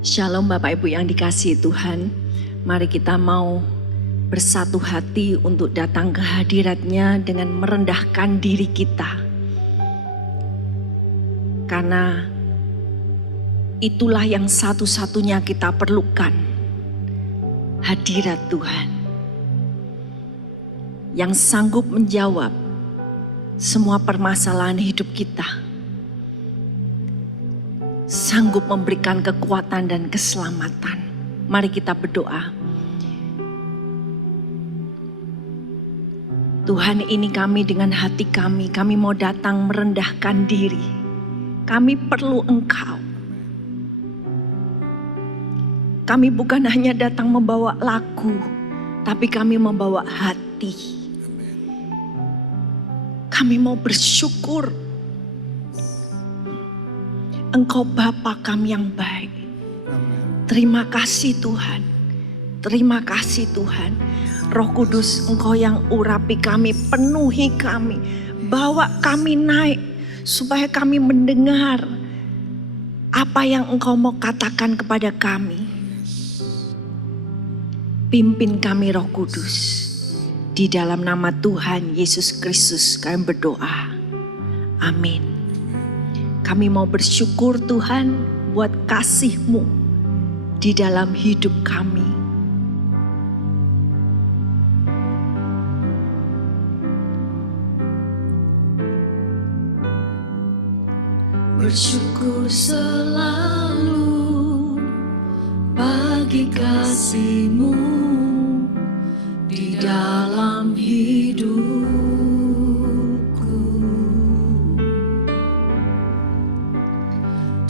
Shalom Bapak Ibu yang dikasihi Tuhan. Mari kita mau bersatu hati untuk datang ke hadirat-Nya dengan merendahkan diri kita. Karena itulah yang satu-satunya kita perlukan. Hadirat Tuhan. Yang sanggup menjawab semua permasalahan hidup kita. Sanggup memberikan kekuatan dan keselamatan. Mari kita berdoa. Tuhan, ini kami dengan hati kami mau datang merendahkan diri. Kami perlu Engkau. Kami bukan hanya datang membawa lagu, tapi kami membawa hati. Kami mau bersyukur. Engkau Bapa kami yang baik. Terima kasih Tuhan. Terima kasih Tuhan. Roh Kudus, Engkau yang urapi kami, penuhi kami. Bawa kami naik supaya kami mendengar apa yang Engkau mau katakan kepada kami. Pimpin kami Roh Kudus. Di dalam nama Tuhan Yesus Kristus kami berdoa. Amin. Kami mau bersyukur Tuhan buat kasih-Mu di dalam hidup kami. Bersyukur selalu bagi kasih-Mu di dalam hidupku.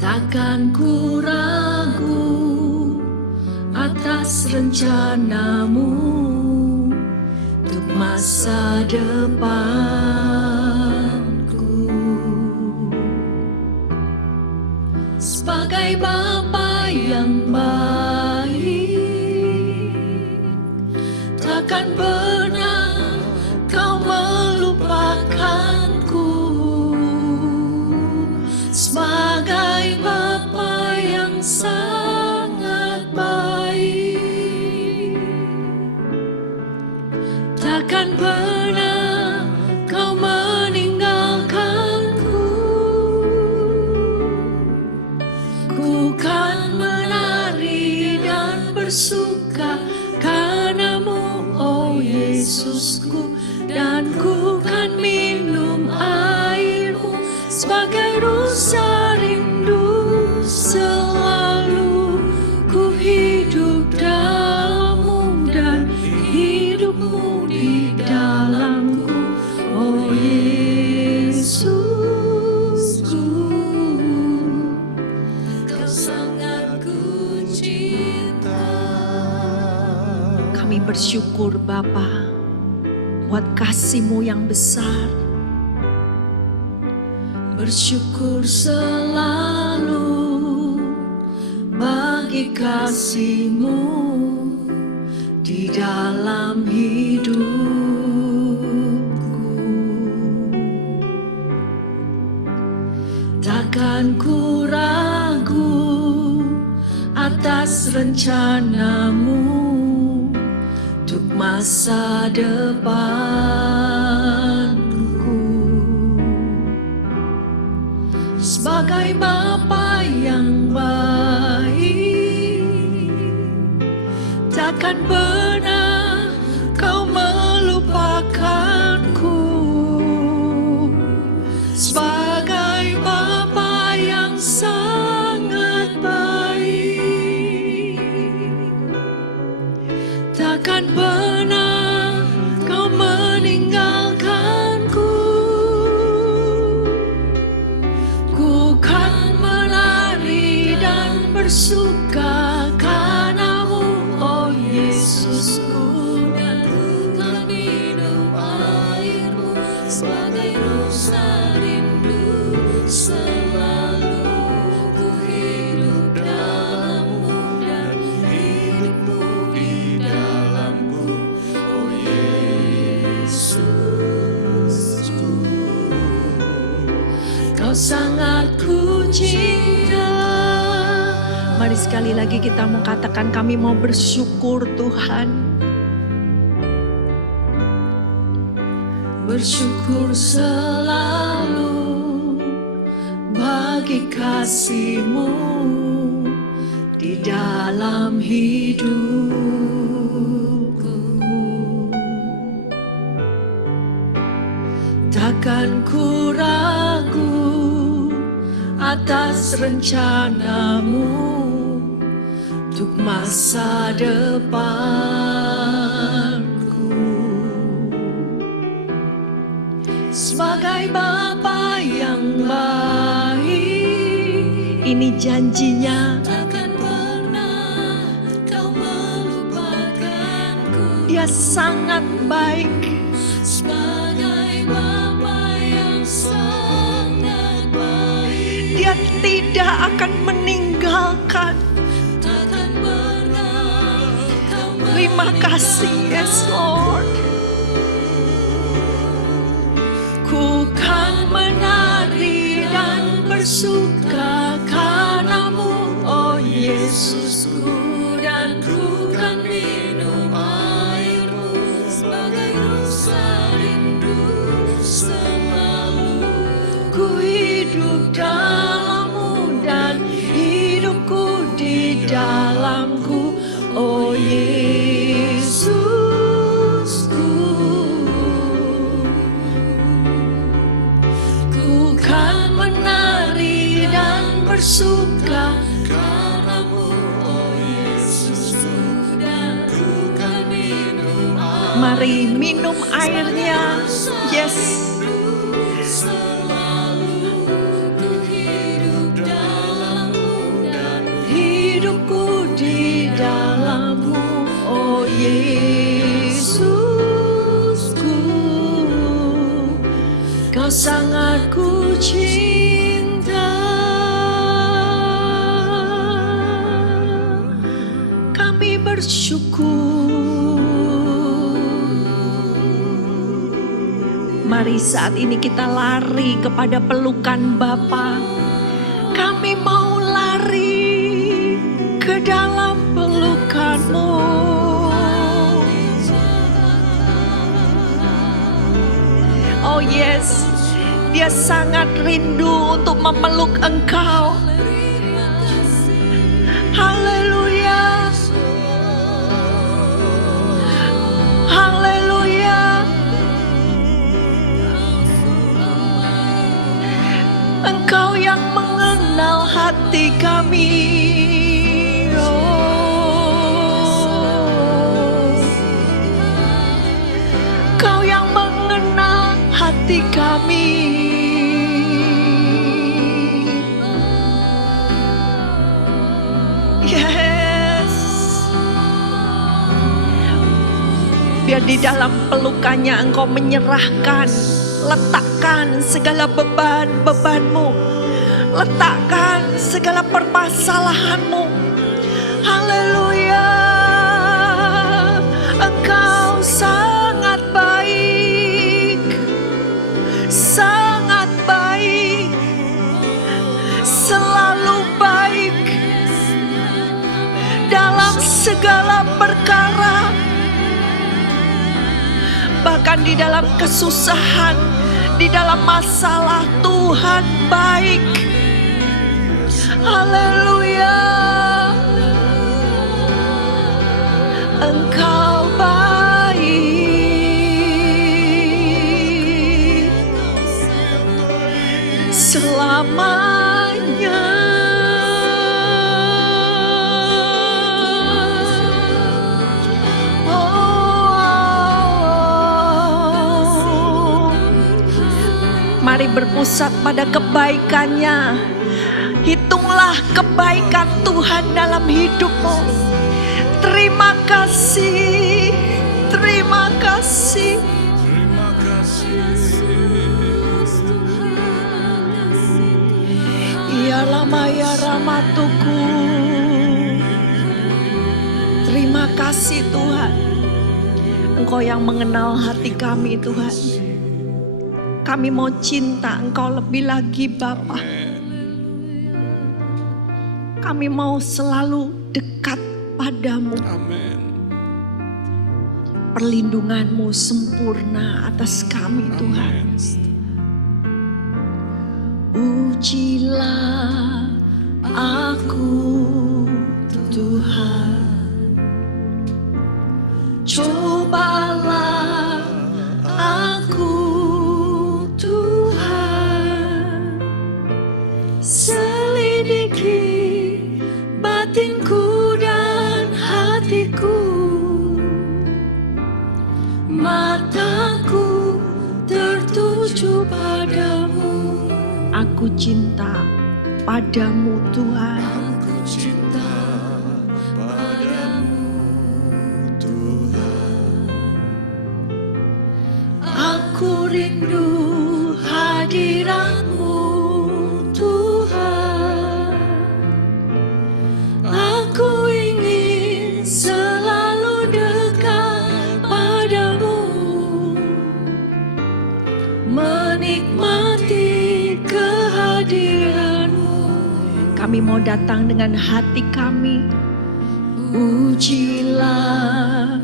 Takkan ku ragu atas rencana-Mu untuk masa depanku. Sebagai Bapa yang baik, takkan pernah Kau melupakanku. Sebagai Bapa yang sangat baik, takkan pernah Kau meninggalkanku. Ku kan menari dan bersuka karena-Mu, oh Yesusku, dan ku kan minum air-Mu sebagai rasa rindu. Selalu ku hidup dalam-Mu dan hidup-Mu di dalamku, oh Yesusku. Kau sangat ku cinta. Kami bersyukur Bapa buat kasih-Mu yang besar. Bersyukur selalu bagi kasih-Mu di dalam hidupku. Takkan ku ragu atas rencana-Mu untuk masa depanku. Sebagai Bapa yang baik, takkan pernah Kau melupakanku. Sebagai Bapa yang sangat baik, takkan pernah Kau meninggalkanku. Ku kan menari dan bersuka karena-Mu, oh Yesusku, dan ku kan minum air-Mu sebagai rasa rindu. Selalu ku hidup dalam-Mu dan hidup-Mu di dalamku, oh Yesusku. Kau sangat ku cinta. Mari sekali lagi kita mau katakan kami mau bersyukur Tuhan. Bersyukur selalu bagi kasih-Mu di dalam hidupku. Takkan ku ragu atas rencana-Mu untuk masa depanku. Sebagai Bapa yang baik, Ini janjinya. takkan pernah Kau melupakanku. Dia sangat baik. Sebagai Bapa yang sangat baik, Dia tidak akan meninggalkan. takkan pernah Kau Terima kasih, yes Lord. Ku kan menari dan bersuka karena-Mu, oh Yesusku, dan ku kan minum air-Mu sebagai rasa rindu selalu. Ku hidup dalam-Mu dan hidupku di dalam-Ku, oh Yesusku. Ku kan menari dan bersuka karena-Mu, oh Yesusku, dan ku kan minum Mari minum airnya. Yes. selalu. Ku hidup dalam-Mu dan hidupku di dalam-Mu, oh Yesusku. Kau sangat ku cinta. Kami bersyukur. Mari saat ini kita lari kepada pelukan Bapa. Kami mau lari ke dalam pelukan-Mu. Oh yes, Dia sangat rindu untuk memeluk Engkau. Haleluya. Haleluya. Engkau yang mengenal hati kami. Oh. Kau yang mengenal hati kami. Yes. Biar di dalam pelukannya Engkau menyerahkan, letakkan segala beban-bebanmu, letakkan segala permasalahanmu. Haleluya. Engkau sangat baik, sangat baik, selalu baik dalam segala perkara. Bahkan di dalam kesusahan, di dalam masalah, Tuhan baik. Haleluya. Engkau baik selamanya. Mari berpusat pada kebaikannya. Hitunglah kebaikan Tuhan dalam hidupmu. Terima kasih. Terima kasih. Ya lama ya ramatuku. Terima kasih Tuhan. Engkau yang mengenal hati kami Tuhan. Kami mau cinta Engkau lebih lagi Bapa. kami mau selalu dekat padamu. Amin. Perlindungan-Mu sempurna atas kami Tuhan. Ujilah aku Tuhan, cobalah aku Tuhan, selidiki batinku dan hatiku, mataku tertuju padamu. Aku cinta padamu Tuhan. Aku cinta padamu Tuhan. Aku rindu hadirat-Mu Tuhan. Aku ingin selalu dekat padamu, menikmati kehadiran-Mu. Kami mau datang dengan hati kami. Ujilah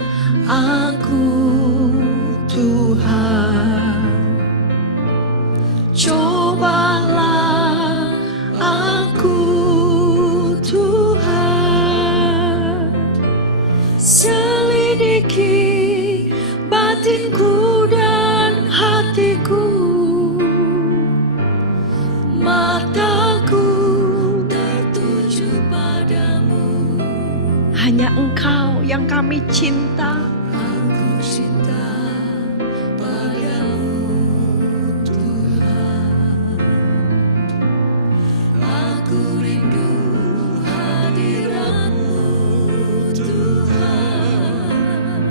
aku Tuhan, cobalah aku Tuhan, selidiki batinku dan hatiku, mataku tertuju padamu. Hanya Engkau yang kami cinta. Aku cinta padamu Tuhan. Aku rindu hadirat-Mu Tuhan.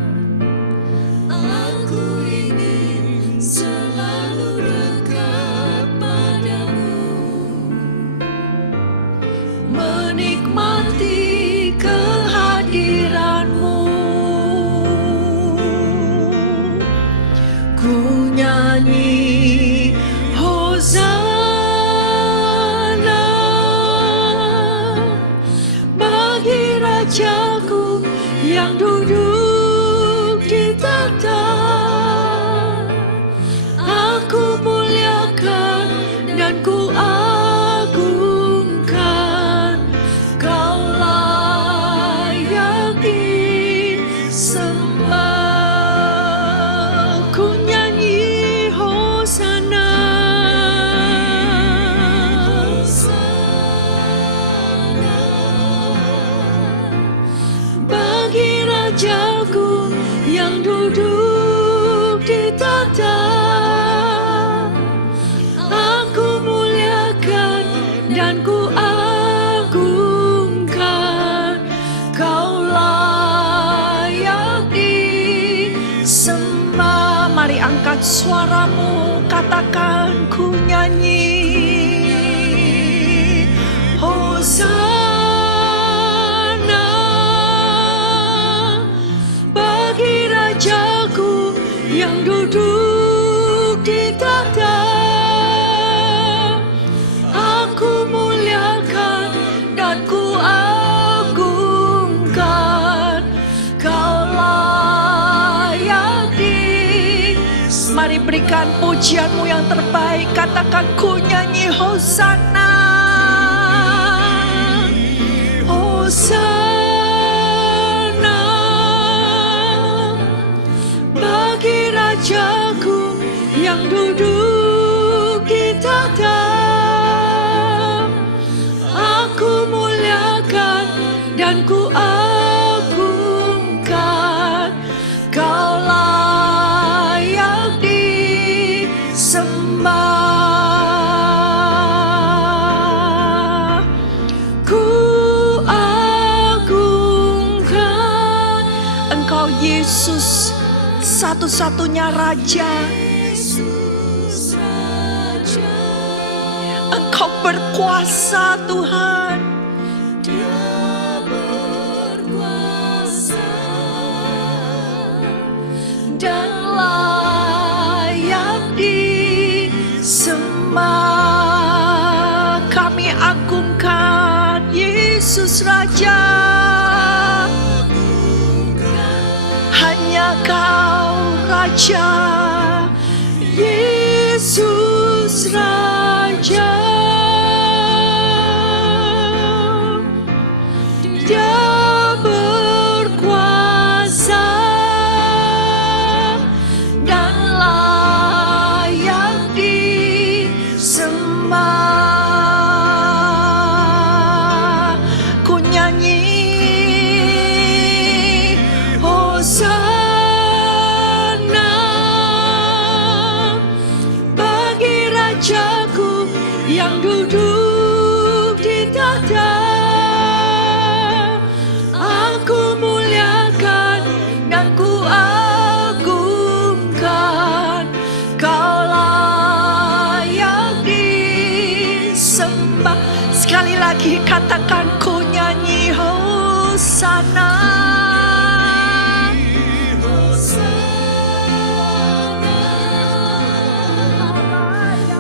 Aku ingin selalu dekat padamu, menikmati kehadiran-Mu. Ku nyanyi Hosana bagi Rajaku yang duduk di tahta. Aku muliakan dan ku agungkan. Kau layak disembah. Ku nyanyi Hosana. Bagi Rajaku yang duduk di tahta. Aku muliakan dan ku agungkan. Kau layak disembah. Mari angkat suaramu, katakan ku nyanyi Hosana bagi Rajaku yang duduk di tahta. Aku muliakan dan ku agungkan. Kau layak disembah. Mari berikan pujian-Mu yang terbaik. Katakan ku nyanyi Hosana. Hosana bagi Rajaku yang duduk di tahta. Aku muliakan dan ku agungkan. Kau layak disembah. Ku agungkan Engkau Yesus, satu-satunya Raja. Engkau berkuasa Tuhan. Dia berkuasa dan layak disembah. Kami agungkan Yesus. Raja, hanya Kau Raja, Yesus Raja. Dia berkuasa dan layak disembah. Ku nyanyi Hosana bagi Rajaku yang duduk di tahta. Aku muliakan dan ku agungkan, Kau layak disembah. Sekali lagi katakan, ku nyanyi Hosana.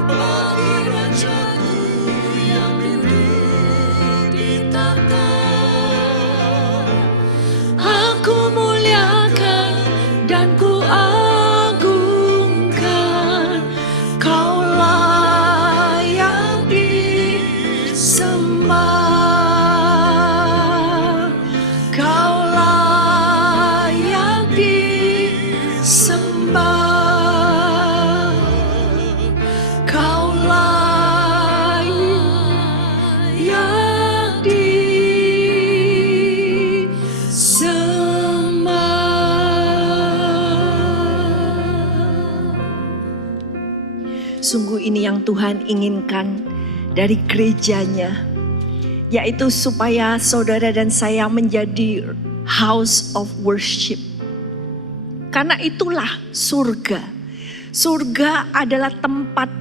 Bagi Rajaku yang duduk di tahta. Aku muliakan dan ku agungkan, Kau layak disembah. Kau layak disembah. Kau layak disembah. Sungguh ini yang Tuhan inginkan dari gerejanya, yaitu supaya saudara dan saya menjadi house of worship. Karena itulah surga. Surga adalah tempat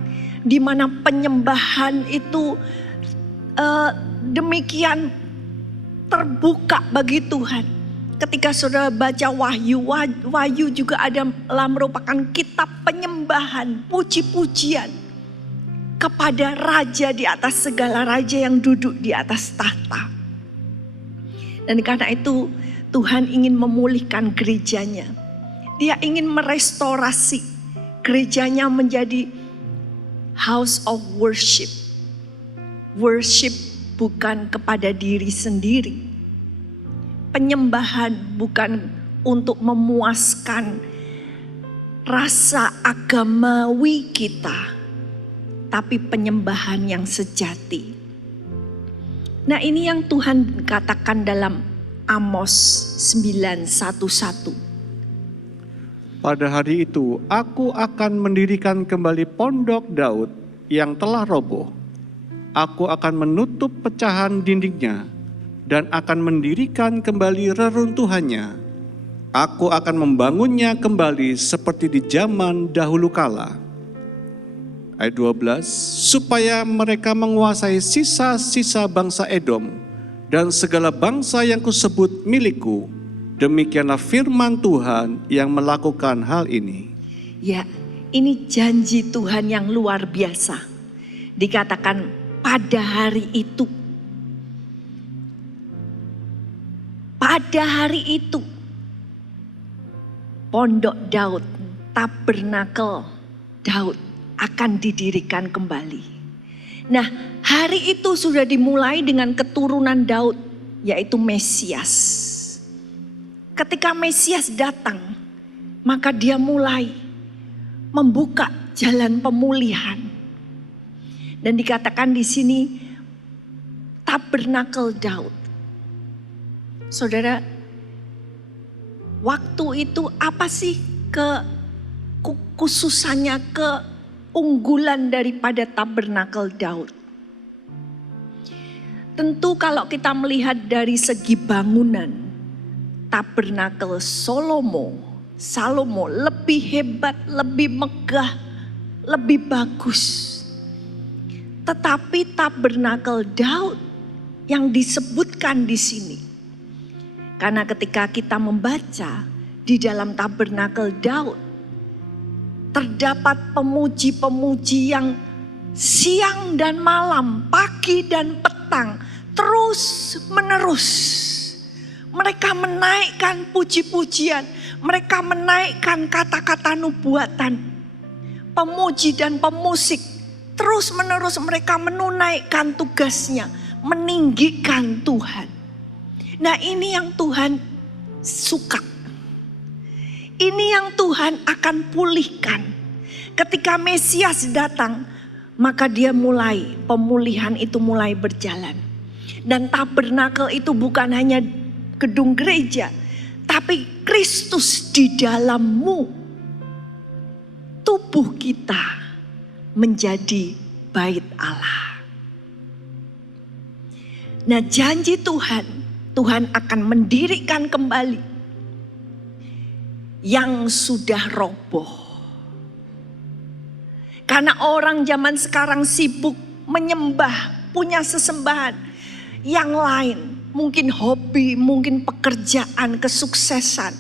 di mana penyembahan itu demikian terbuka bagi Tuhan. Ketika saudara baca Wahyu juga adalah merupakan kitab penyembahan, puji-pujian kepada Raja di atas segala raja yang duduk di atas tahta. Dan karena itu Tuhan ingin memulihkan gerejanya. Dia ingin merestorasi gerejanya menjadi house of worship. Worship bukan kepada diri sendiri. Penyembahan bukan untuk memuaskan rasa agamawi kita, tapi penyembahan yang sejati. Nah, ini yang Tuhan katakan dalam Amos 9:1-1. Pada hari itu, aku akan mendirikan kembali pondok Daud yang telah roboh. Aku akan menutup pecahan dindingnya dan akan mendirikan kembali reruntuhannya. Aku akan membangunnya kembali seperti di zaman dahulu kala. Ayat 12, supaya mereka menguasai sisa-sisa bangsa Edom dan segala bangsa yang kusebut milikku. Demikianlah firman Tuhan yang melakukan hal ini. Ya, ini janji Tuhan yang luar biasa. Dikatakan pada hari itu. Pada hari itu. Pondok Daud, tabernakel Daud akan didirikan kembali. Nah, hari itu sudah dimulai dengan keturunan Daud, yaitu Mesias. Ketika Mesias datang, maka dia mulai membuka jalan pemulihan. Dan dikatakan di sini tabernakel Daud. Saudara, waktu itu apa sih kekhususannya, keunggulan daripada tabernakel Daud? Tentu kalau kita melihat dari segi bangunan, tabernakel Salomo lebih hebat, lebih megah, lebih bagus. Tetapi tabernakel Daud yang disebutkan di sini. Karena ketika kita membaca di dalam tabernakel Daud, terdapat pemuji-pemuji yang siang dan malam, pagi dan petang terus menerus. Mereka menaikkan puji-pujian, mereka menaikkan kata-kata nubuatan. Pemuji dan pemusik terus menerus mereka menunaikan tugasnya, meninggikan Tuhan. Nah, ini yang Tuhan suka. Ini yang Tuhan akan pulihkan. Ketika Mesias datang, maka pemulihan itu mulai berjalan. Dan tabernakel itu bukan hanya gedung gereja, tapi Kristus di dalammu. Tubuh kita menjadi bait Allah. Nah, janji Tuhan akan mendirikan kembali yang sudah roboh. Karena orang zaman sekarang sibuk menyembah, punya sesembahan yang lain. Mungkin hobi, mungkin pekerjaan, kesuksesan.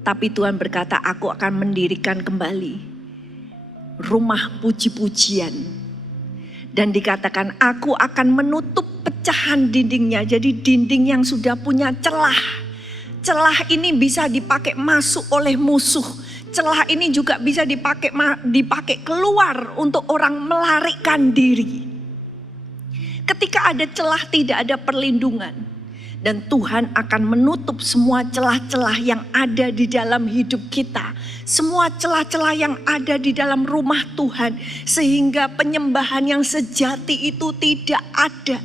Tapi Tuhan berkata, aku akan mendirikan kembali rumah puji-pujian. Dan dikatakan, aku akan menutup pecahan dindingnya. Jadi dinding yang sudah punya celah. Celah ini bisa dipakai masuk oleh musuh. Celah ini juga bisa dipakai keluar untuk orang melarikan diri. Ketika ada celah tidak ada perlindungan. Dan Tuhan akan menutup semua celah-celah yang ada di dalam hidup kita. Semua celah-celah yang ada di dalam rumah Tuhan. Sehingga penyembahan yang sejati itu tidak ada.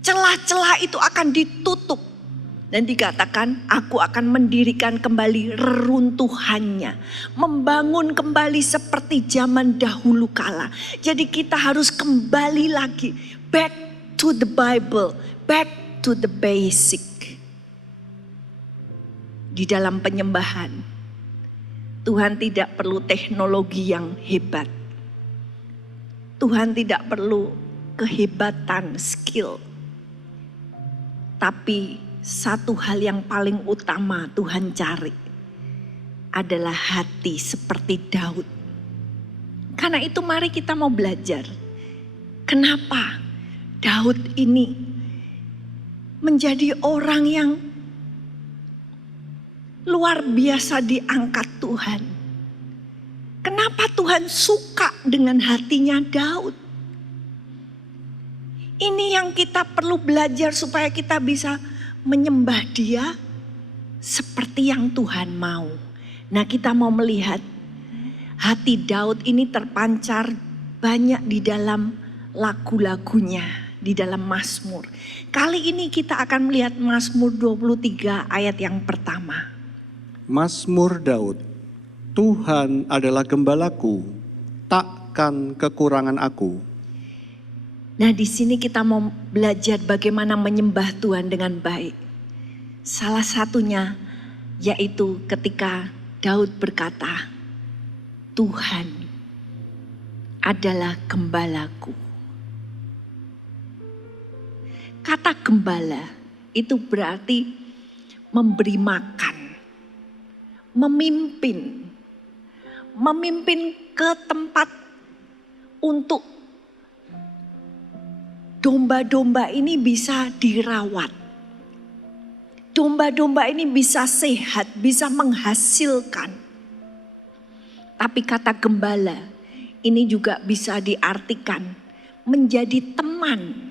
Celah-celah itu akan ditutup. Dan dikatakan, aku akan mendirikan kembali reruntuhannya. Membangun kembali seperti zaman dahulu kala. Jadi kita harus kembali lagi. Back to the Bible. Back to the basic. Di dalam penyembahan. Tuhan tidak perlu teknologi yang hebat. Tuhan tidak perlu kehebatan, skill. Tapi satu hal yang paling utama Tuhan cari adalah hati seperti Daud. Karena itu mari kita mau belajar. Kenapa Daud ini menjadi orang yang luar biasa diangkat Tuhan. Kenapa Tuhan suka dengan hatinya Daud? Ini yang kita perlu belajar supaya kita bisa menyembah Dia seperti yang Tuhan mau. Nah, kita mau melihat hati Daud ini terpancar banyak di dalam lagu-lagunya, di dalam Mazmur. Kali ini kita akan melihat Mazmur 23 ayat yang pertama. Mazmur Daud. Tuhan adalah gembalaku, takkan kekurangan aku. Nah, di sini kita mau belajar bagaimana menyembah Tuhan dengan baik. Salah satunya yaitu ketika Daud berkata, Tuhan adalah gembalaku. Kata gembala itu berarti memberi makan, memimpin ke tempat untuk domba-domba ini bisa dirawat. Domba-domba ini bisa sehat, bisa menghasilkan. Tapi kata gembala ini juga bisa diartikan menjadi teman.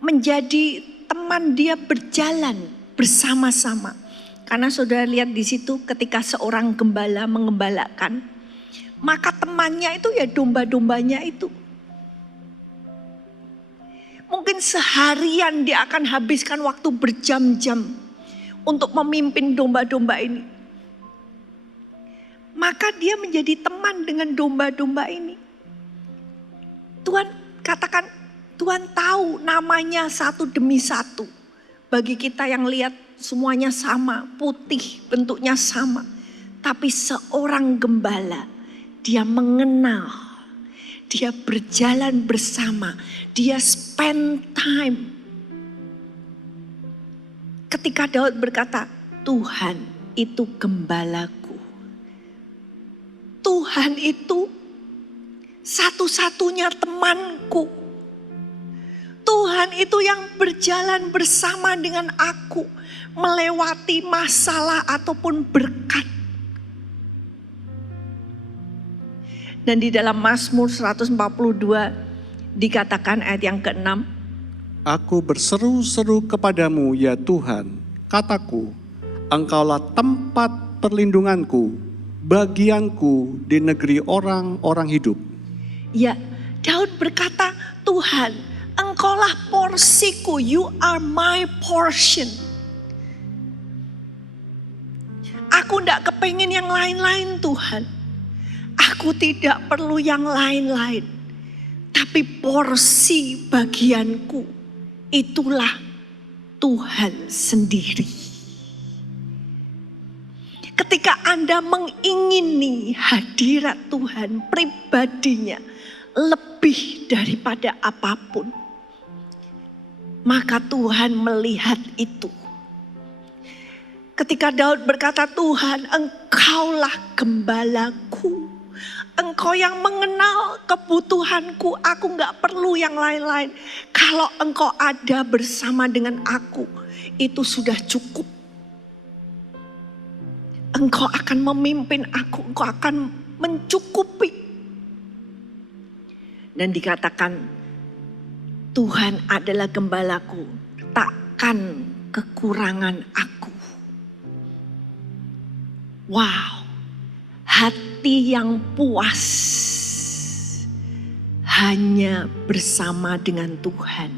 Menjadi teman dia berjalan bersama-sama. Karena saudara lihat di situ ketika seorang gembala mengembalakan, maka temannya itu ya domba-dombanya itu. Mungkin seharian dia akan habiskan waktu berjam-jam untuk memimpin domba-domba ini. Maka dia menjadi teman dengan domba-domba ini. Tuhan katakan, Tuhan tahu namanya satu demi satu. Bagi kita yang lihat semuanya sama, putih, bentuknya sama. Tapi seorang gembala, dia mengenal. Dia berjalan bersama, dia spend time. Ketika Daud berkata, Tuhan itu gembalaku. Tuhan itu satu-satunya temanku. Tuhan itu yang berjalan bersama dengan aku, melewati masalah ataupun berkat. Dan di dalam Mazmur 142 dikatakan ayat yang ke-6, Aku berseru-seru kepadamu ya Tuhan, kataku, Engkaulah tempat perlindunganku, bagianku di negeri orang-orang hidup. ya, Daud berkata, Tuhan, Engkaulah porsiku, you are my portion. Aku tidak kepingin yang lain-lain Tuhan. Aku tidak perlu yang lain-lain. Tapi porsi bagianku itulah Tuhan sendiri. Ketika Anda mengingini hadirat Tuhan, pribadinya lebih daripada apapun, maka Tuhan melihat itu. Ketika Daud berkata, Tuhan, Engkaulah gembalaku. Engkau yang mengenal kebutuhanku, aku gak perlu yang lain-lain. Kalau Engkau ada bersama dengan aku, itu sudah cukup. Engkau akan memimpin aku, Engkau akan mencukupi. Dan dikatakan, Tuhan adalah gembalaku, takkan kekurangan aku. Wow, hati yang puas hanya bersama dengan Tuhan.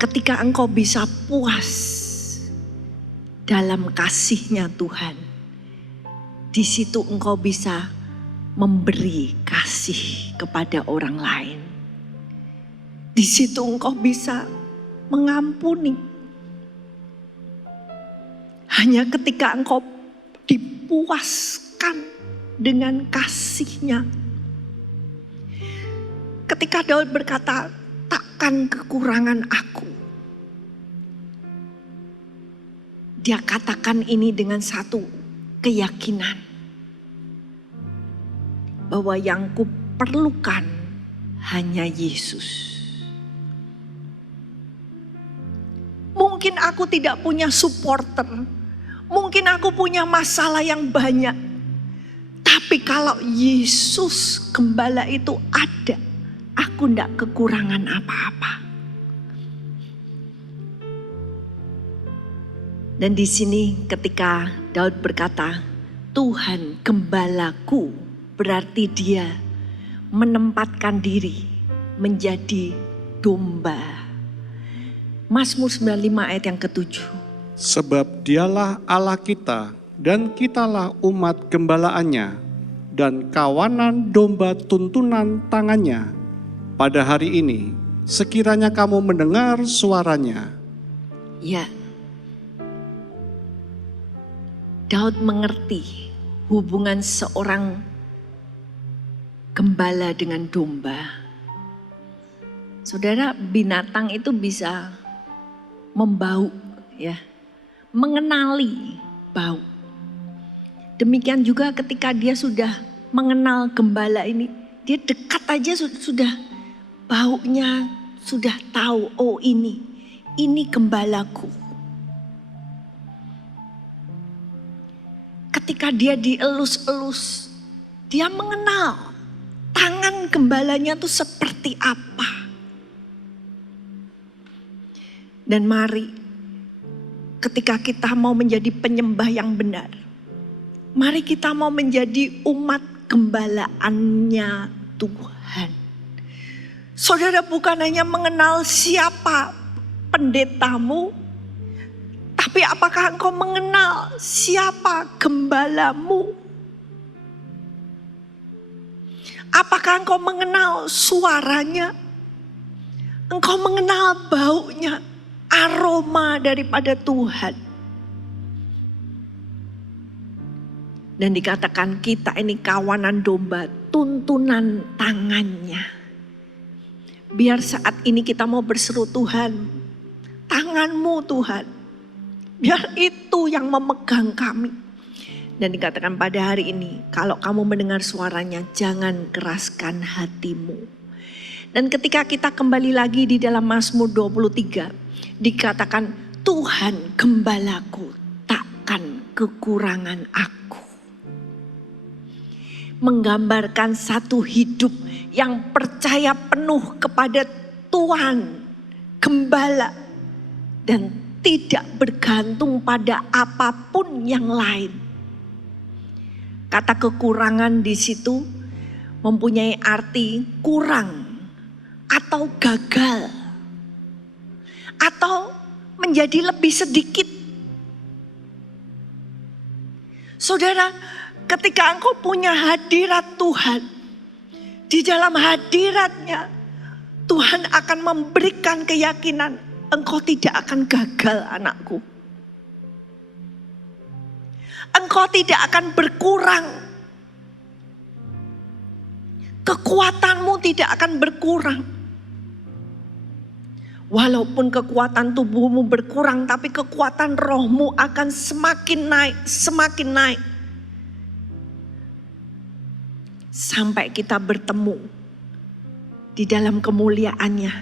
Ketika engkau bisa puas dalam kasih-Nya Tuhan, di situ engkau bisa memberi kasih kepada orang lain. Di situ engkau bisa mengampuni. Hanya ketika engkau dipuaskan dengan kasih-Nya. Ketika Daud berkata, takkan kekurangan aku. Dia katakan ini dengan satu keyakinan. Bahwa yang kuperlukan hanya Yesus. Mungkin aku tidak punya supporter. Mungkin aku punya masalah yang banyak. Tapi kalau Yesus gembala itu ada, aku tidak kekurangan apa-apa. Dan di sini ketika Daud berkata, Tuhan gembalaku, berarti dia menempatkan diri menjadi domba. Mazmur 95 ayat yang ke-7. Sebab dialah Allah kita dan kitalah umat gembalaannya dan kawanan domba tuntunan tangannya. Pada hari ini sekiranya kamu mendengar suaranya. Ya, Daud mengerti hubungan seorang gembala dengan domba. Saudara, binatang itu bisa membau, ya, mengenali bau. Demikian juga ketika dia sudah mengenal gembala ini, dia dekat aja sudah baunya, sudah tahu, oh ini gembalaku. Ketika dia dielus-elus, dia mengenal tangan gembalanya itu seperti apa. Dan mari ketika kita mau menjadi penyembah yang benar, mari kita mau menjadi umat gembalaannya Tuhan. Saudara bukan hanya mengenal siapa pendetamu, tapi apakah engkau mengenal siapa gembalamu? Apakah engkau mengenal suaranya? Engkau mengenal baunya, aroma daripada Tuhan. Dan dikatakan kita ini kawanan domba, tuntunan tangannya. Biar saat ini kita mau berseru, Tuhan, tanganmu Tuhan. Biar itu yang memegang kami. Dan dikatakan pada hari ini, kalau kamu mendengar suaranya, jangan keraskan hatimu. Dan ketika kita kembali lagi di dalam Mazmur 23, dikatakan Tuhan gembalaku, takkan kekurangan aku. Menggambarkan satu hidup yang percaya penuh kepada Tuhan, gembala, dan tidak bergantung pada apapun yang lain. Kata kekurangan di situ mempunyai arti kurang atau gagal atau menjadi lebih sedikit. Saudara, ketika engkau punya hadirat Tuhan, di dalam hadiratnya Tuhan akan memberikan keyakinan engkau tidak akan gagal, anakku. Engkau tidak akan berkurang. Kekuatanmu tidak akan berkurang. Walaupun kekuatan tubuhmu berkurang, tapi kekuatan rohmu akan semakin naik, semakin naik. Sampai kita bertemu di dalam kemuliaannya.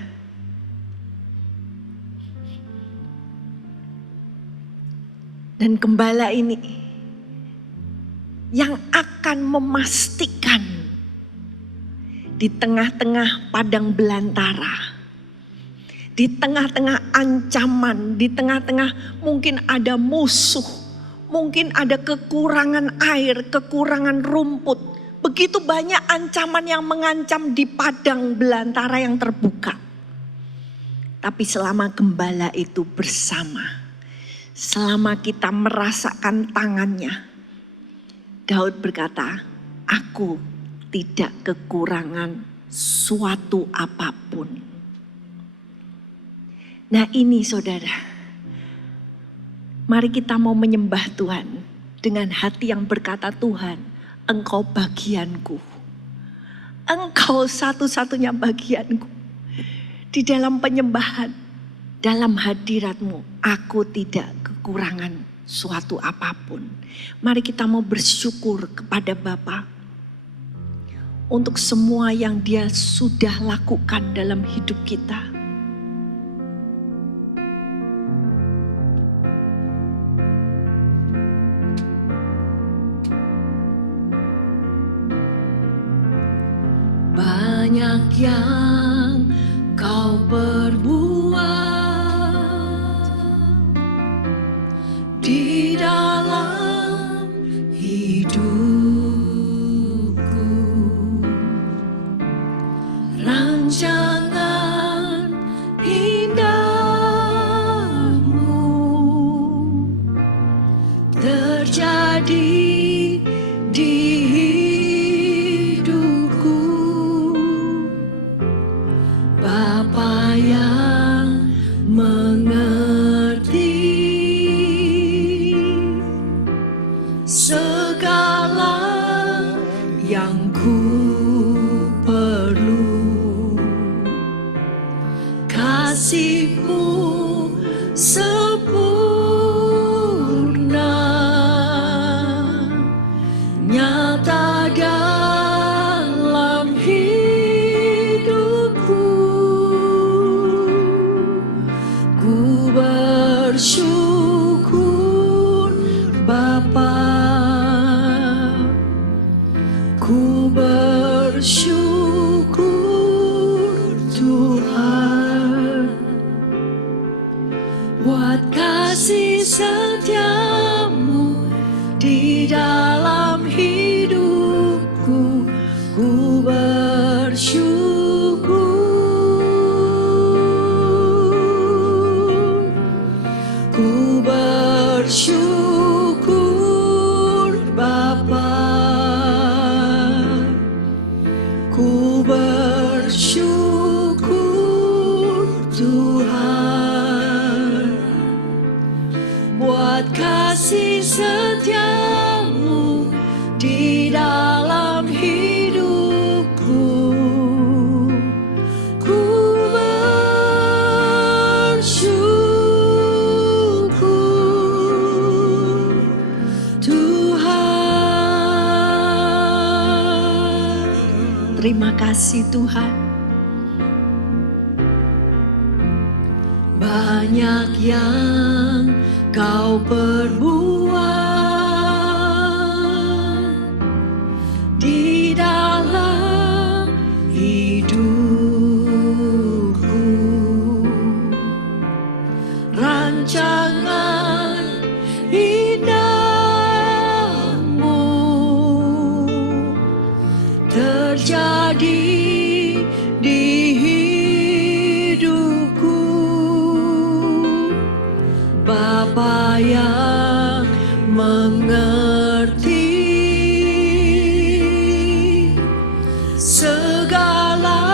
Dan gembala ini yang akan memastikan di tengah-tengah padang belantara, di tengah-tengah ancaman, di tengah-tengah mungkin ada musuh, mungkin ada kekurangan air, kekurangan rumput. Begitu banyak ancaman yang mengancam di padang belantara yang terbuka. Tapi selama gembala itu bersama, selama kita merasakan tangannya, Daud berkata, aku tidak kekurangan suatu apapun. Nah ini saudara, mari kita mau menyembah Tuhan dengan hati yang berkata, Tuhan, Engkau bagianku. Engkau satu-satunya bagianku. Di dalam penyembahan, dalam hadirat-Mu, aku tidak kekurangan suatu apapun. Mari kita mau bersyukur kepada Bapa untuk semua yang Dia sudah lakukan dalam hidup kita. Banyak yang Kau perbuat di dalam hidupku, rancangan indahmu terjadi di hidupku. Bapa yang mengerti segala yang ku perlu, kasih-Mu sempurna nyata dalam hidupku. Ku bersyukur Bapa, ku bersyukur Tuhan, buat kasih setia-Mu di dalam hidupku. Ku bersyukur, ku bersyukur Bapa, ku bersyukur Tuhan, buat kasih setia-Mu di dalam hidupku. Ku bersyukur Tuhan. Terima kasih Tuhan. banyak yang kau perbuat di dalam hidupku. Rancangan indahmu terjadi di hidupku. Bapa yang mengerti segala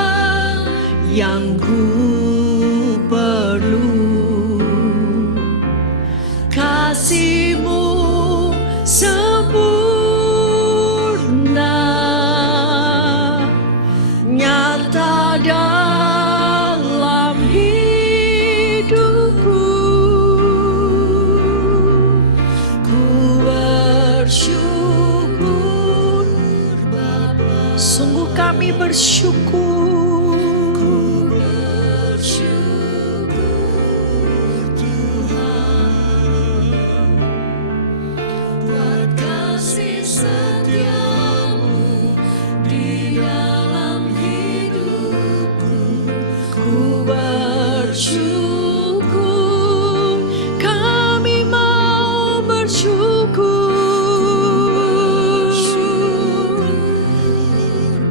yang ku perlu, kasih-Mu sempurna nyata dalam hidupku. Ku bersyukur Bapa, Sungguh kami bersyukur. buat kasih setiamu di dalam hidupku. Ku bersyukur, kami mau bersyukur.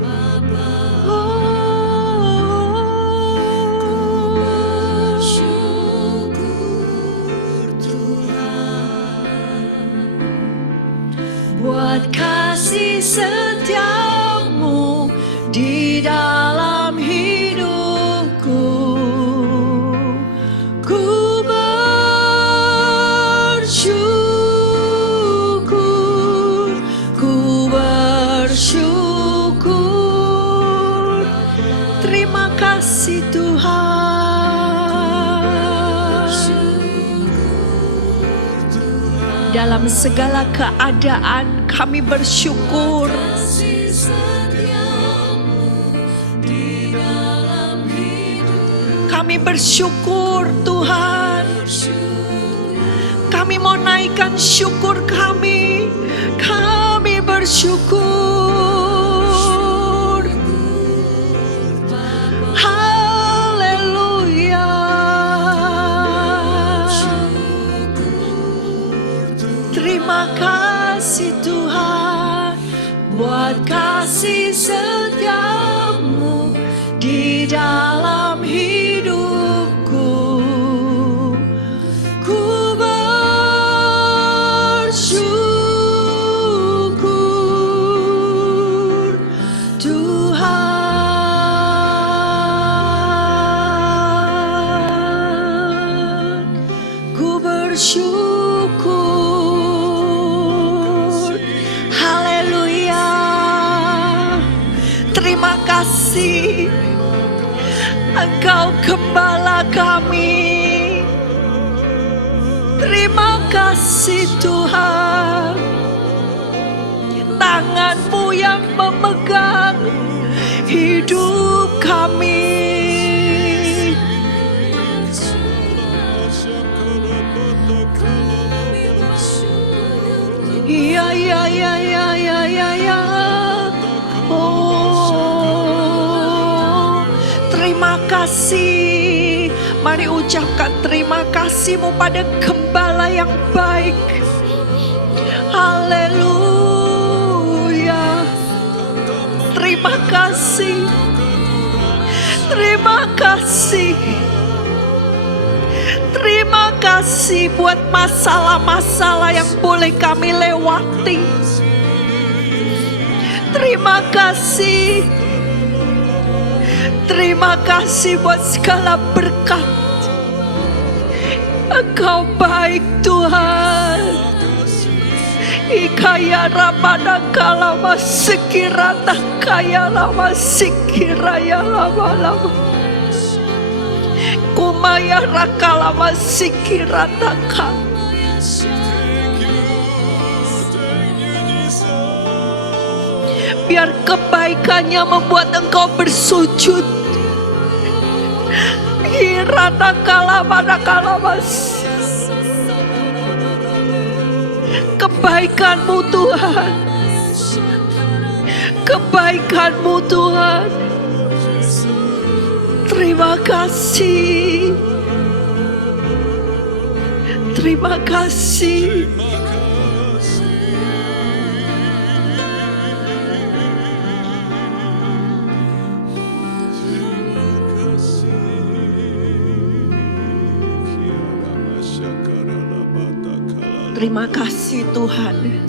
Bapa, bersyukur Tuhan, buat kasih setiamu di dalam hidupku. Ku bersyukur, ku bersyukur. Terima kasih Tuhan. Dalam segala keadaan kami bersyukur. Kasih setiamu di dalam hidup. Kami bersyukur Tuhan. Kami mau naikkan syukur kami. Kami bersyukur. Haleluya. Terima kasih Tuhan, buat kasih setiamu di dalam hidupku. Ku bersyukur Tuhan. Ku bersyukur. Haleluya. Terima kasih, Engkau gembala kami. Terima kasih Tuhan, tangan-Mu yang memegang hidup kami. Ya ya ya ya ya ya ya. Oh, terima kasih. Mari ucapkan terima kasih-Mu pada gembala yang baik. Haleluya. Terima kasih. Terima kasih. Terima kasih buat masalah-masalah yang boleh kami lewati. Terima kasih. Terima kasih buat segala berkat. Engkau baik Tuhan. Ikaya ramana kalama sekirata kaya lama sikiraya lama-lama. Kumaya rakalama sikirataka. Biar kebaikannya membuat engkau bersujud. Hirata kalamana kalamas. Kebaikan-Mu Tuhan, kebaikan-Mu Tuhan. Terima kasih, terima kasih. Terima kasih Tuhan.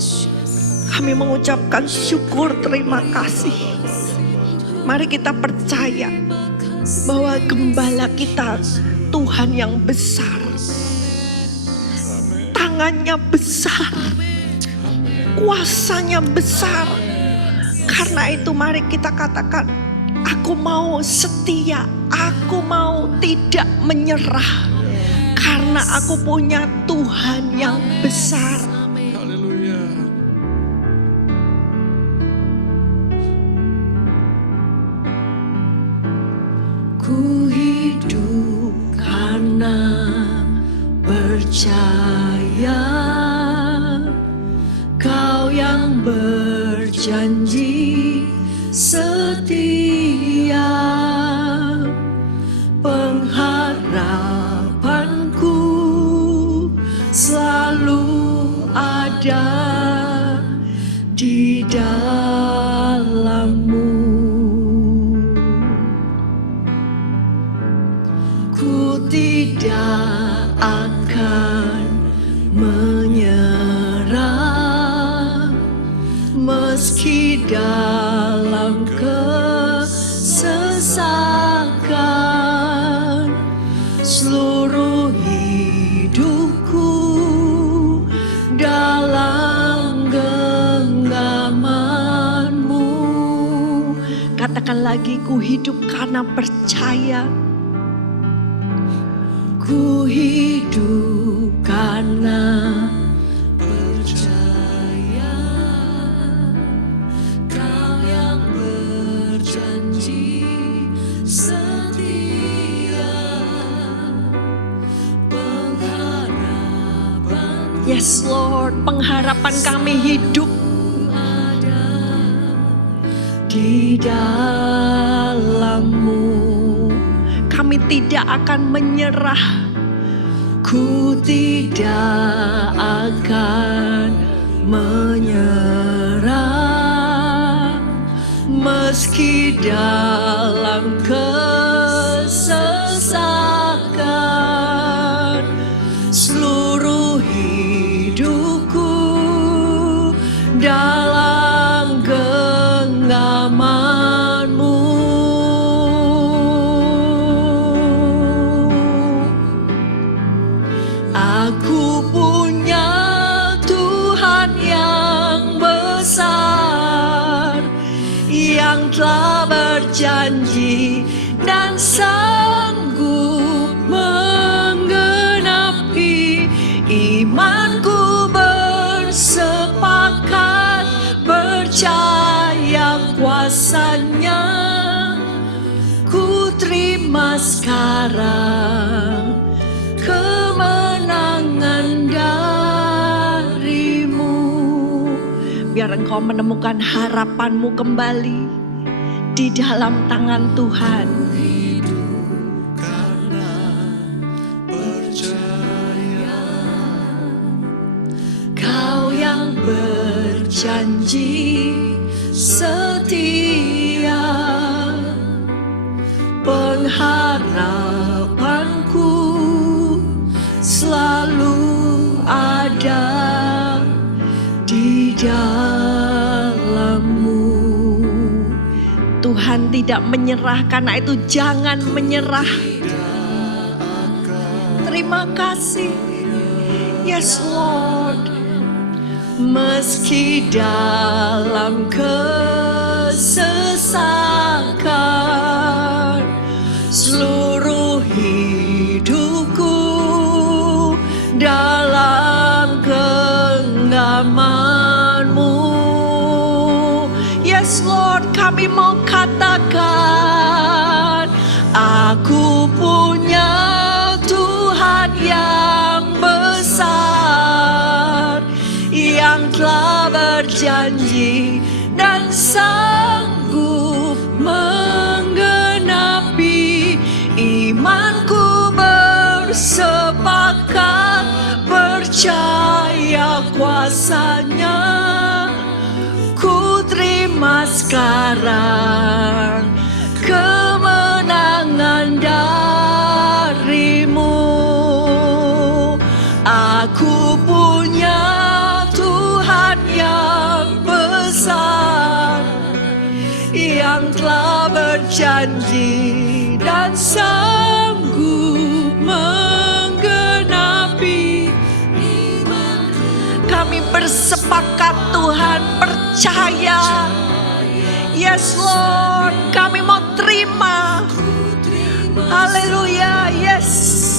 Kami mengucapkan syukur, terima kasih. Mari kita percaya bahwa gembala kita Tuhan yang besar. Tangannya besar, kuasanya besar. Karena itu mari kita katakan, aku mau setia, aku mau tidak menyerah. Karena aku punya Tuhan yang besar. Ku hidup karena percaya Kau yang berjanji setia. Pengharapanku selalu ada di dalam-Mu. Ku tidak akan menyerah meski dalam kesesakan. Seluruh hidupku dalam genggaman-Mu. Katakan lagi, ku hidup karena percaya. Ku hidup karena percaya Kau yang berjanji setia. Pengharapan, yes Lord, pengharapan kami hidup ada di dalam-Mu. Kami tidak akan menyerah. Ku tidak akan menyerah meski dalam kesesakan. Seluruh hidupku dalam genggaman-Mu. Aku punya Tuhan yang besar, yang telah berjanji dan sanggup menggenapi. Imanku bersepakat percaya kuasa-Nya. Ku terima sekarang kemenangan dari-Mu. Biar engkau menemukan harapan-Mu kembali di dalam tangan Tuhan. Karena percaya Kau yang berjanji setia. Pengharapanku selalu ada di dalam-Mu. Tuhan tidak menyerah, karena itu jangan menyerah. Terima kasih, yes Lord. Meski dalam kesesakan, seluruh hidupku dalam genggaman-Mu. Yes Lord, kami mau katakan, aku punya berjanji dan sanggup menggenapi. Imanku bersepakat percaya kuasa-Nya. Ku terima sekarang kemenangan dari-Mu. Aku punya Tuhan yang besar, yang telah berjanji dan sanggup menggenapi. Kami bersepakat Tuhan, percaya. Yes Lord, kami mau terima. Haleluya, yes.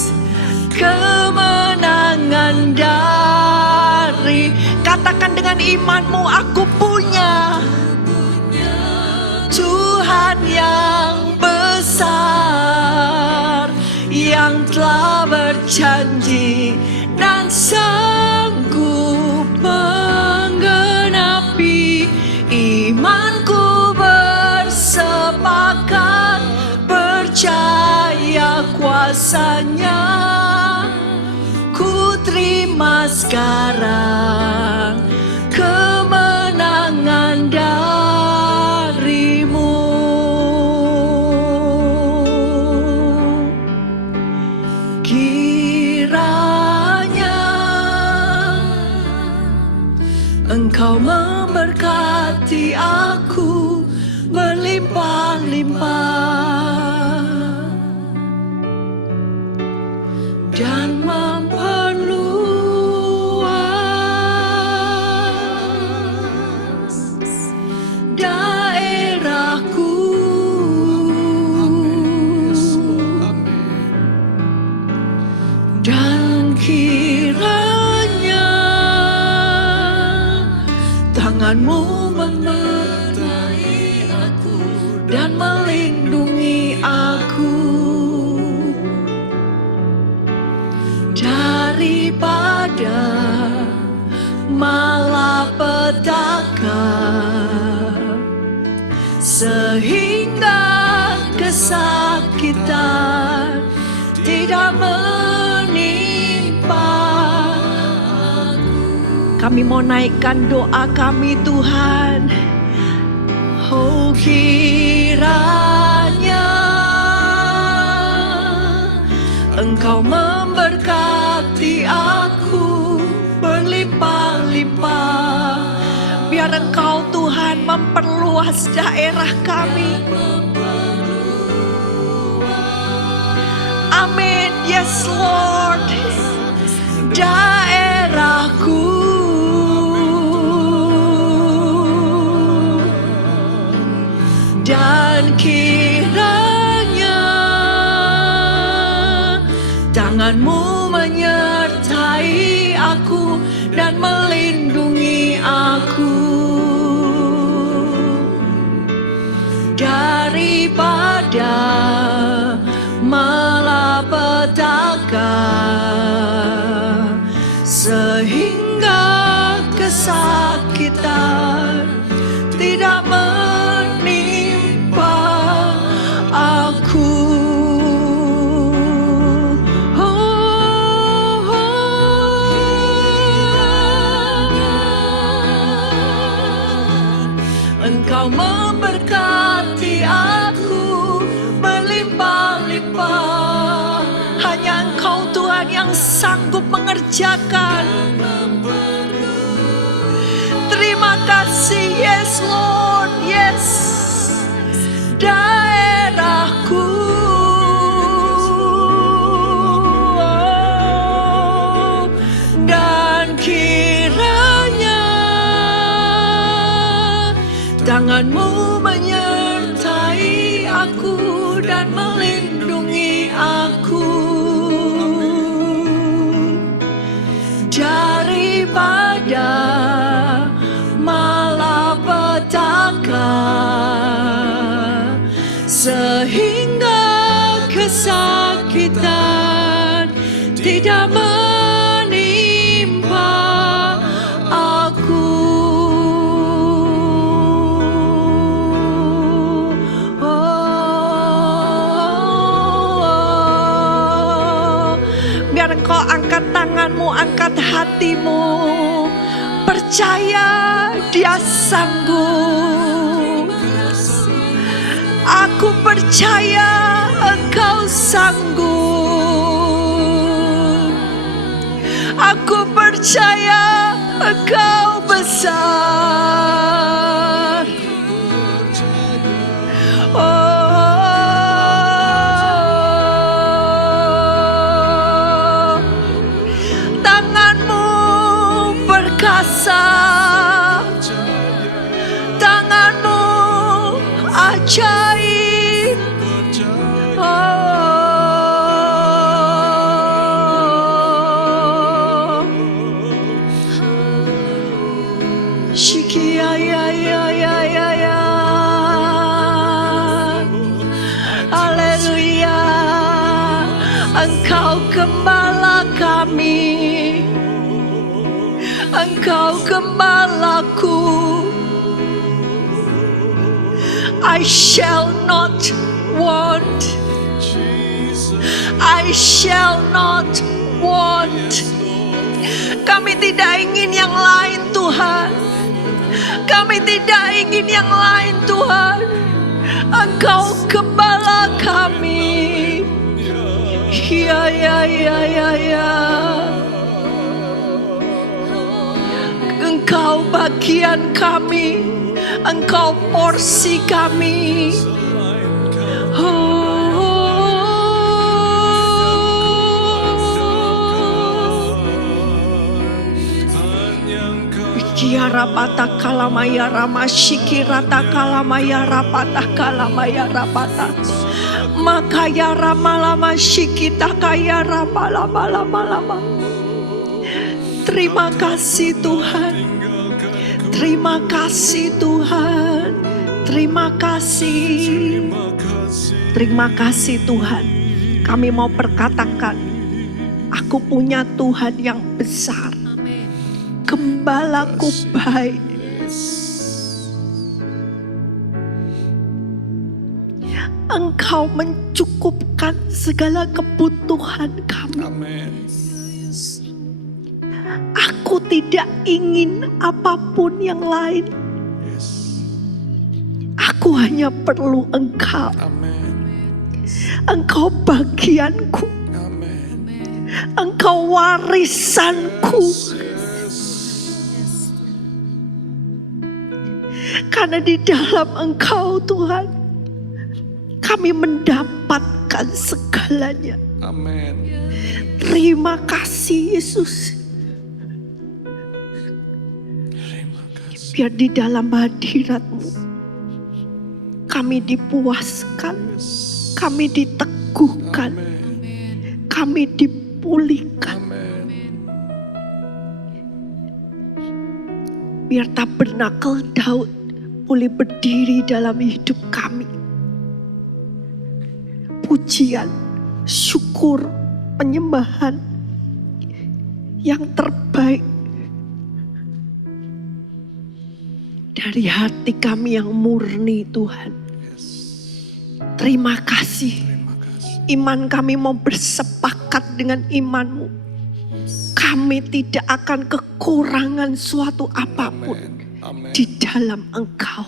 Kemenangan dari, katakan dengan imanmu, aku punya Tuhan yang besar, yang telah berjanji dan sanggup menggenapi. Imanku bersepakat percaya kuasa-Nya. Ku terima sekarang kemenangan dari-Mu. Kiranya Engkau memberkati aku berlimpah-limpah dan memperluas daerahku. Dan kiranya tangan-Mu menyertai aku dan melindungi aku daripada malapetaka, sehingga kesakitan tidak menimpa aku. Kami mau naikkan doa kami Tuhan. Oh kiranya Engkau memberkati aku berlimpah-limpah. Biar Engkau Tuhan memperluas daerah kami. Amin. Yes Lord. Daerahku. Dan kiranya tangan-Mu menyertai aku dan melindungi aku daripada malapetaka, sehingga kesakitan tidak menimpa aku. Engkau memberkati aku berlimpah-limpah. Hanya Engkau Tuhan yang sanggup mengerjakan. Terima kasih, yes Lord, yes. Daerahku, dan kiranya tangan-Mu menyertai aku dan melindungi aku daripada malapetaka, sehingga kesakitan tidak menimpa aku. tanganmu, angkat hatimu. Percaya Dia sanggup. Aku percaya Engkau sanggup. Aku percaya Engkau besar. Oh, tanganmu perkasa, tanganmu ajaib. Shikia ya ya ya ya ya. Haleluya. Engkau gembala kami. Engkau gembalaku. I shall not want. I shall not want. Kami tidak ingin yang lain, Tuhan. Kami tidak ingin yang lain, Tuhan. Engkau gembala kami. Ya ya ya ya ya. Engkau bagian kami. Engkau porsi kami. Kiara patah kalamaya rama shikirata kalamaya rapatah kalamaya rapatah. Makaya rama lama shikita kaya rama lama lama lama. Terima kasih Tuhan. Terima kasih Tuhan. Terima kasih. Terima kasih Tuhan. Kami mau perkatakan, aku punya Tuhan yang besar. Gembalaku baik. Engkau mencukupkan segala kebutuhan kami. Aku tidak ingin apapun yang lain. Aku hanya perlu Engkau. Engkau bagianku. Engkau warisanku. Karena di dalam Engkau Tuhan, kami mendapatkan segalanya. Amin. Terima kasih Yesus. Biar di dalam hadirat-Mu kami dipuaskan, kami diteguhkan, kami dipulihkan. Biar tabernakel Daud boleh berdiri dalam hidup kami. Pujian, syukur, penyembahan yang terbaik dari hati kami yang murni Tuhan. Terima kasih. Iman kami mau bersepakat dengan iman-Mu. Kami tidak akan kekurangan suatu apapun di dalam Engkau.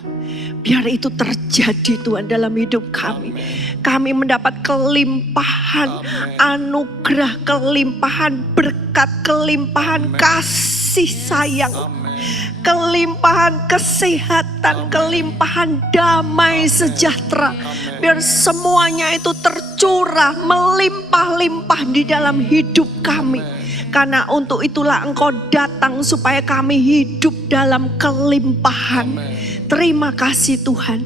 Biar itu terjadi Tuhan dalam hidup kami. Kami mendapat kelimpahan anugerah, kelimpahan berkat, kelimpahan kasih sayang, kelimpahan kesehatan, kelimpahan damai sejahtera. Biar semuanya itu tercurah, melimpah-limpah di dalam hidup kami. Karena untuk itulah Engkau datang supaya kami hidup dalam kelimpahan. Terima kasih Tuhan.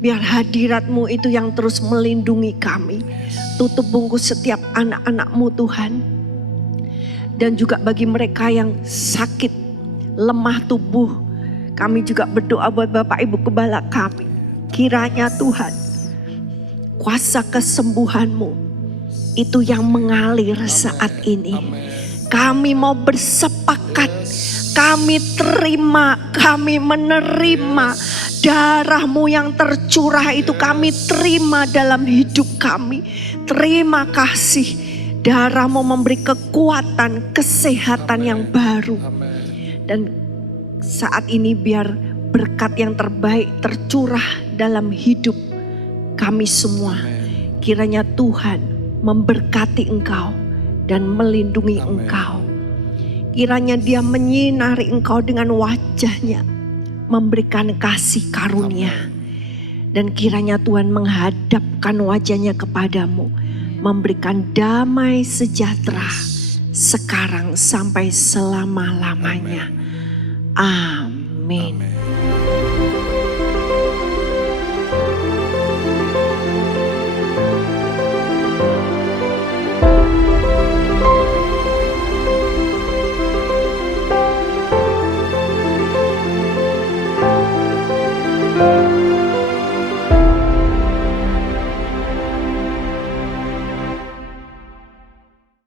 Biar hadirat-Mu itu yang terus melindungi kami. Tutup bungkus setiap anak-anak-Mu Tuhan. Dan juga bagi mereka yang sakit, lemah tubuh. Kami juga berdoa buat Bapak Ibu Gembala kami. Kiranya Tuhan, kuasa kesembuhan-Mu itu yang mengalir saat ini. Kami mau bersepakat, kami terima, kami menerima darah-Mu yang tercurah itu, kami terima dalam hidup kami. Terima kasih. Darah-Mu memberi kekuatan, kesehatan yang baru. Dan saat ini biar berkat yang terbaik tercurah dalam hidup kami semua. Kiranya Tuhan memberkati Engkau dan melindungi Engkau. Kiranya Dia menyinari Engkau dengan wajah-Nya, memberikan kasih karunia. Dan kiranya Tuhan menghadapkan wajah-Nya kepadamu, memberikan damai sejahtera sekarang sampai selama-lamanya. Amin.